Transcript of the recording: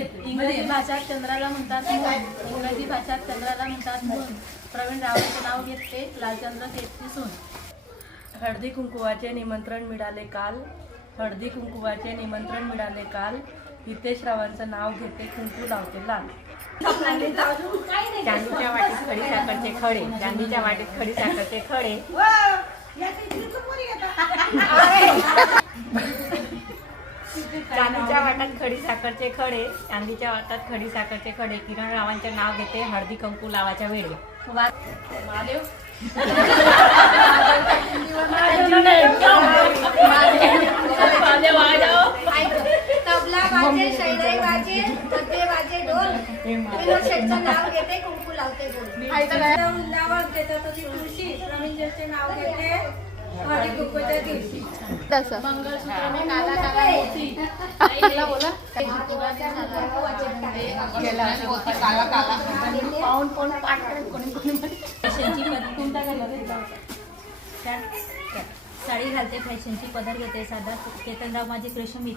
इंग्रजी भाषात चंद्राला म्हणतात मून. इंग्रजी भाषात चंद्राला म्हणतात मून. प्रवीण रावळाचे नाव घेते लालचंद्र शेठची सून. हळदी कुंकुवाचे निमंत्रण मिळाले काल. हळदी कुंकुवाचे निमंत्रण मिळाले काल. हितेश रावांचं नाव घेते कुंकू लावते लाल. चांदीच्या वाटीत खडी साखरचे खडे. चांदीच्या वाटीत खडी साखरचे खडे. चांदीच्या वाटात खडी साखरचे खडे. चांदीच्या वाटात खडी साखरचे खडे. किरण रावांचे नाव घेते हळदी कुंकू लावाच्या वेळी. तबला वाजे, शैलाई वाजे, गद्दे वाजे, ढोल. विनोद शेठचं नाव घेते कुंकू लावते बोल. वृंदावन घेतात होती तुळशी. प्रवीण शेठचे नाव घेते हळदी कुंकूच्या दिवशी. मंगळसूत्र में काला काला मोती. बोला पाऊन पाऊन पाठ कोणी कोणी साडी घालते फॅशनची पदर घेते साधा. केतनराव माझे कृष्ण मी